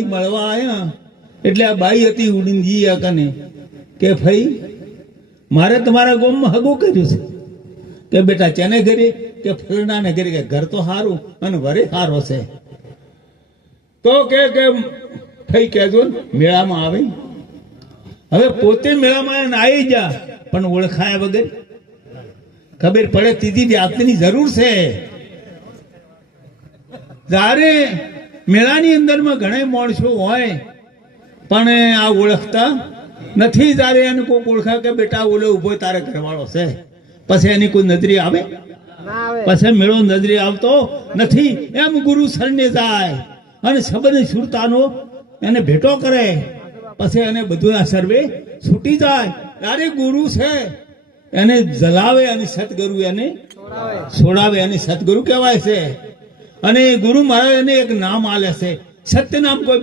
મળવા આવ્યા એટલે આ બાઈ હતી ઉડીને જી કને કે ભાઈ, મારે તમારા ગોમમાં હગું કર્યું છે. કે બેટા ચેને ઘરે? કે ફલનાને ઘરે? કે ઘર તો સારું અને વરે સારો છે. તો કે કે ભાઈ કહેજો મેળામાં આવે. હવે પોતે મેળામાં આવી જા પણ ઓળખાયા વગર. ખબર પડે, તીધી જાતની જરૂર છે. જ્યારે મેળાની અંદરમાં ઘણા માણસો હોય પણ આ ઓળખતા નથી તારે એને કોઈ ઓળખા કે બેટા ઓલે ઊભો તારે ઘરવાળો છે. પછી એની કોઈ નજરી આવે? પછી મેળો નજરે આવતો નથી. એમ ગુરુ સરને જાય અને સબને સુરતાનો એને ભેટો કરે. પછી એને બધું આ સર્વે છૂટી જાય. ત્યારે ગુરુ છે. એને જલાવે અને સદગુરુ એને છોડાવે અને સદગુરુ કહેવાય છે. અને ગુરુ મહારાજને એક નામ આલે છે. સત્ય નામ કોઈ